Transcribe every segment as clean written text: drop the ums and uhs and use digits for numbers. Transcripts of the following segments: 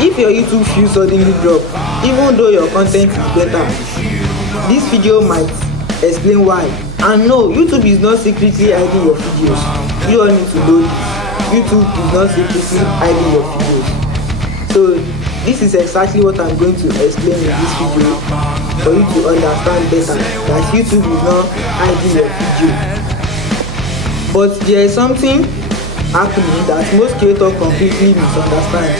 If your YouTube view suddenly drop, even though your content is better, this video might explain why. And no, YouTube is not secretly hiding your videos. You all need to know this. YouTube is not secretly hiding your videos. So this is exactly what I'm going to explain in this video for you to understand better that YouTube is not hiding your video. But there is something happening that most creators completely misunderstand.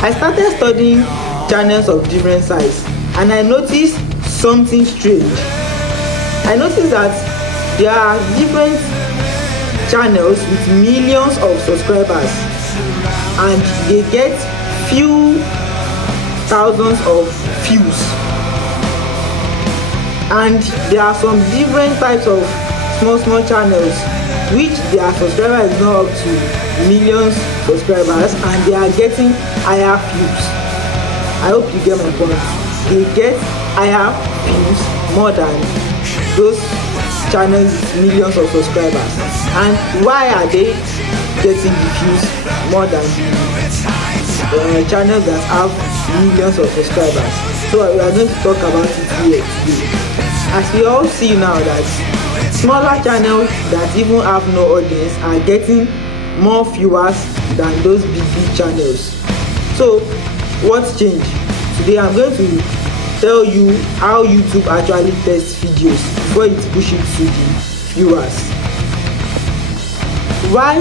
I started studying channels of different size and I noticed something strange. I noticed that there are different channels with millions of subscribers and they get few thousands of views. And there are some different types of small channels which their subscriber is not up to millions subscribers and they are getting higher views. I hope you get my point. They get higher views more than those channels with millions of subscribers. And why are they getting the views more than the channels that have millions of subscribers? So we are going to talk about it here today. As we all see now that smaller channels that even have no audience are getting more viewers than those big channels. So what's changed? Today I'm going to tell you how YouTube actually tests videos before it pushes to the viewers. Why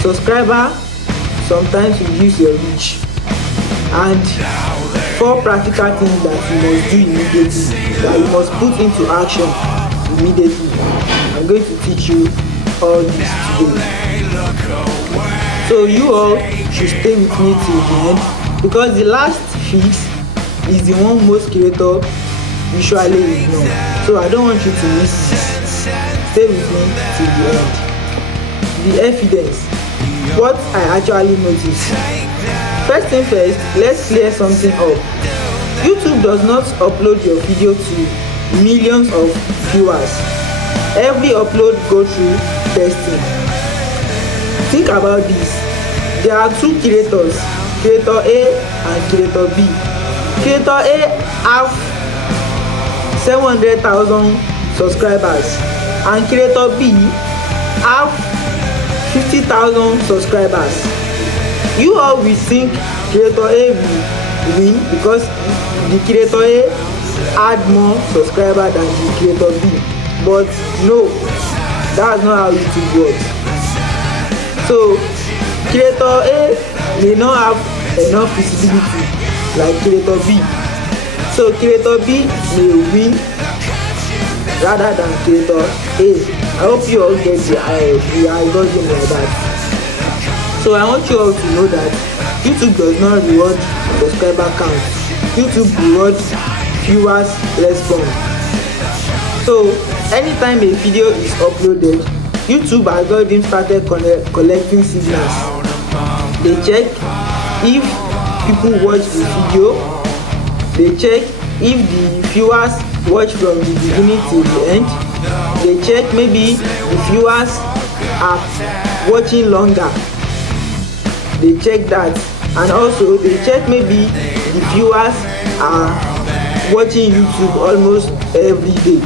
subscriber sometimes reduce your reach, and 4 practical things that you must do immediately, that you must put into action immediately. I'm going to teach you all this today. So you all should stay with me till the end, because the last fix is the one most creators usually ignore. So I don't want you to miss this. Stay with me till the end. The evidence. What I actually noticed. First thing first, let's clear something up. YouTube does not upload your video to millions of viewers. Every upload goes through testing. Think about this. There are 2 creators, creator A and creator B. Creator A have 700,000 subscribers and creator B have 50,000 subscribers. You all will think creator A will win because the creator A had more subscribers than the creator B. But no, that's not how YouTube works. So creator A may not have enough visibility like creator B. So creator B may win rather than creator A. I hope you all get the algorithm like that. So I want you all to know that YouTube does not reward subscriber count. YouTube rewards viewers response. So anytime a video is uploaded, YouTube algorithm started collecting signals. They check if people watch the video. They check if the viewers watch from the beginning to the end. They check maybe the viewers are watching longer. They check that, and also they check maybe the viewers are watching YouTube almost every day.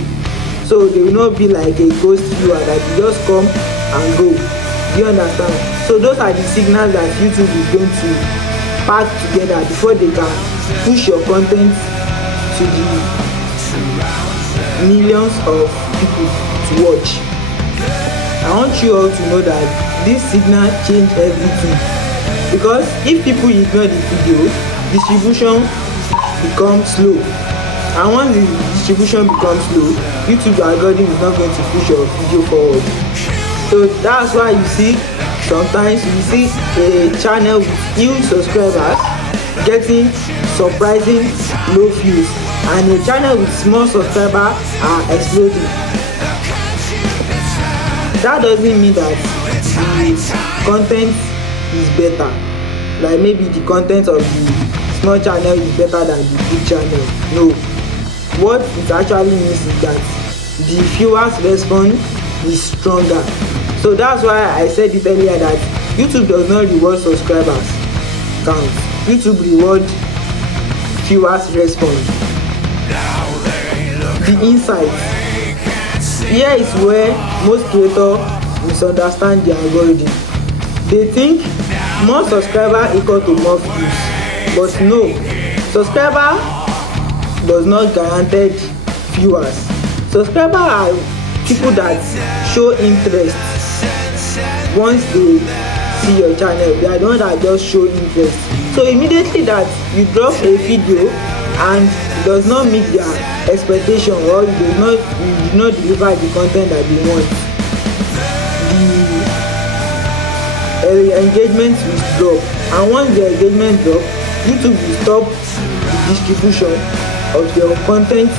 So they will not be like a ghost viewer that you just come and go. Do you understand? So those are the signals that YouTube is going to pack together before they can push your content to the millions of people to watch. I want you all to know that this signal change everything, because if people ignore the video, distribution becomes slow, and once the distribution becomes slow, YouTube algorithm is not going to push your video forward. So that's why you see sometimes you see a channel with huge subscribers getting surprising low views, and a channel with small subscribers are exploding. That doesn't mean that the content is better, like maybe the content of the small channel is better than the big channel. No, what it actually means is that the viewers response is stronger. So that's why I said it earlier that YouTube does not reward subscribers count. YouTube reward viewers respond. The insight. Here is where most creators misunderstand the algorithm. They think more subscriber equal to more views, but no, subscriber does not guarantee viewers. Subscribers are people that show interest once they see your channel. They are the ones that just show interest. So immediately that you drop a video and it does not meet their expectation, or you do not deliver the content that they want, the engagement will drop. And once the engagement drop, YouTube will stop the distribution of your content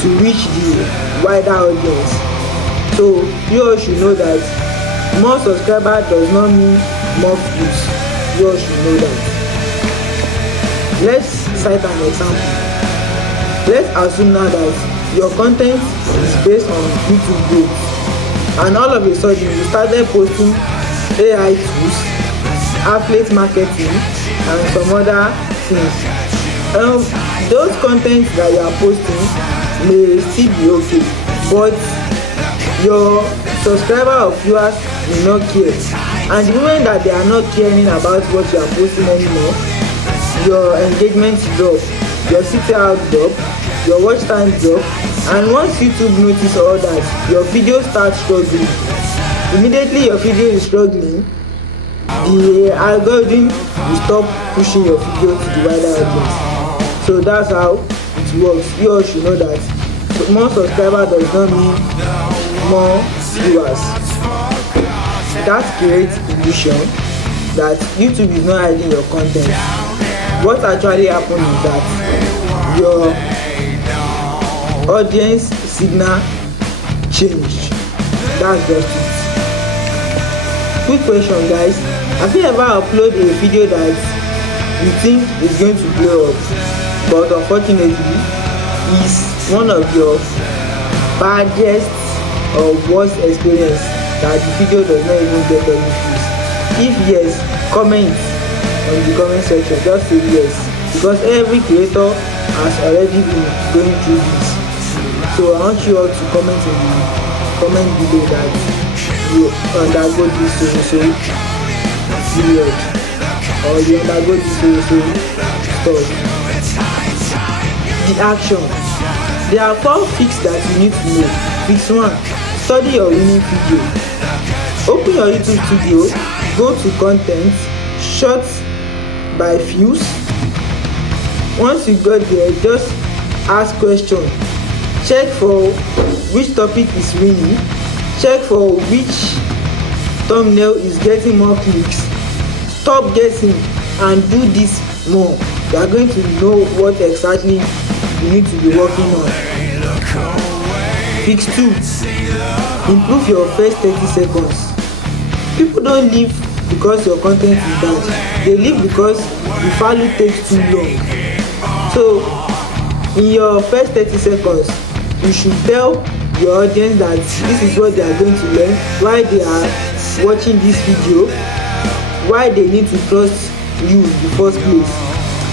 to reach the wider audience. So you all should know that more subscribers does not mean more views. You all should know that. Let's cite an example. Let's assume now that your content is based on YouTube growth, and all of a sudden you started posting AI tools, affiliate marketing, and some other things. Those contents that you are posting may still be okay, but your subscriber or viewers will not care. And the moment that they are not caring about what you are posting anymore, your engagement drop, your CTR drop, your watch time drop, and once YouTube notice all that, your video starts struggling. Immediately your video is struggling, the algorithm will stop pushing your video to the wider audience. So that's how it works. You all should know that more subscribers does not mean more viewers. That creates illusion that YouTube is not hiding your content. What actually happened is that your audience signal changed. That's just it. Quick question, guys. Have you ever uploaded a video that you think is going to blow up, but unfortunately is one of your baddest or worst experience that the video does not even get any views? If yes, comment on the comment section. Just say yes, because every creator has already been going through this. So I want you all to comment in the comment below that you undergo this so period, or you undergo this so stuff. The action. There are 4 fix that you need to know. Fix 1. Study your winning video. Open your YouTube studio, go to content, short by views. Once you got there, just ask question. Check for which topic is winning. Check for which thumbnail is getting more clicks. Stop guessing and do this more. You are going to know what exactly you need to be working on. Fix 2. Improve your first 30 seconds. People don't leave because your content is bad. They leave because the value takes too long. So in your first 30 seconds, you should tell your audience that this is what they are going to learn, why they are watching this video, why they need to trust you in the first place.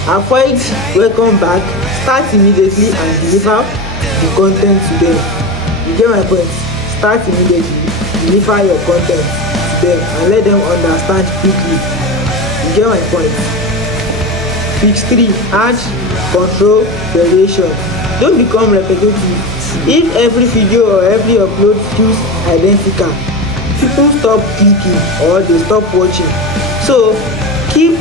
Avoid welcome back, start immediately and deliver the content to them. You get my point? Start immediately, deliver your content to them and let them understand quickly. You get my point? Fix 3. Add control variation. Don't become repetitive. If every video or every upload feels identical, people stop clicking or they stop watching. So keep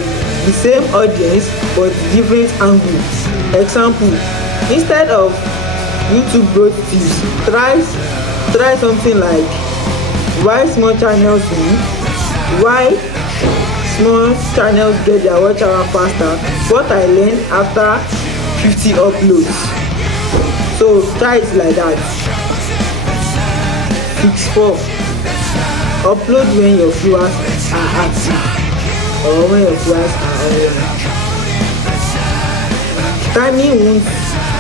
the same audience but different angle. Example, instead of YouTube growth tips, try something like why small channels win, why small channels get their watch hour faster, what I learned after 50 uploads. So try it like that. Fix 4. Upload when your viewers are active or when your viewers are online. Timing won't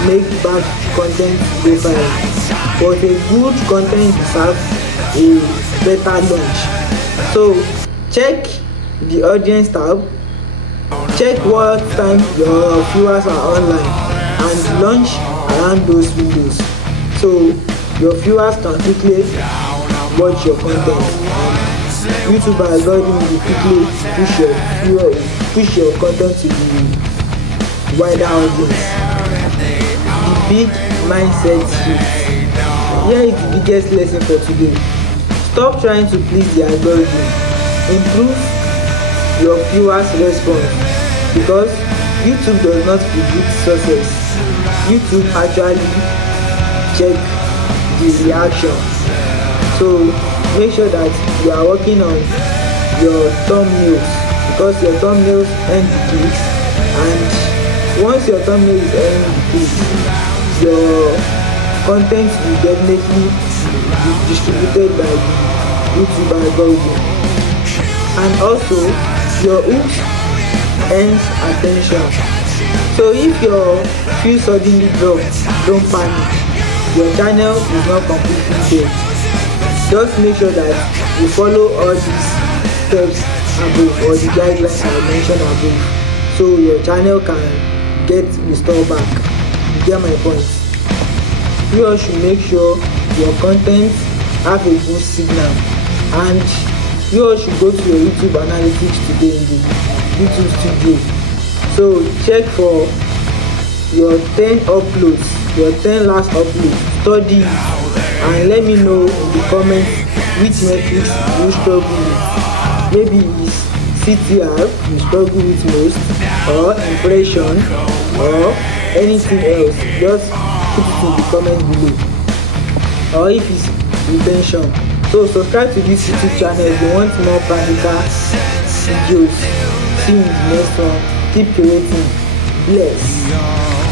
make bad content go viral, but a good content deserves a better launch. So check the audience tab Check what time your viewers are online and launch around those windows so your viewers can quickly watch your content. YouTube algorithm will quickly push your content to the wider audience. The big mindset shift. Here is the biggest lesson for today. Stop trying to please the algorithm. Improve your viewers' response, because YouTube does not predict success. YouTube actually check the reaction. So make sure that you are working on your thumbnails, because your thumbnails earn the clicks, and once your thumbnail is earning the clicks, your content will definitely be distributed by the YouTube algorithm. And also your hook earns attention. So if your views suddenly drop, don't panic. Your channel is not completely dead. Just make sure that you follow all these steps above, or the guidelines I mentioned above, so your channel can get restored back. You get my point? You all should make sure your content have a good signal, and you all should go to your YouTube analytics today in the YouTube studio. So check for your 10 uploads, your 10 last uploads, study it, and let me know in the comments which metrics you struggle with. Maybe it's CTR you struggle with most, or impression, or anything else. Just put it in the comments below. Or if it's retention. So subscribe to this YouTube channel if you want more practical videos. See you in the next one. Keep creating. Bless.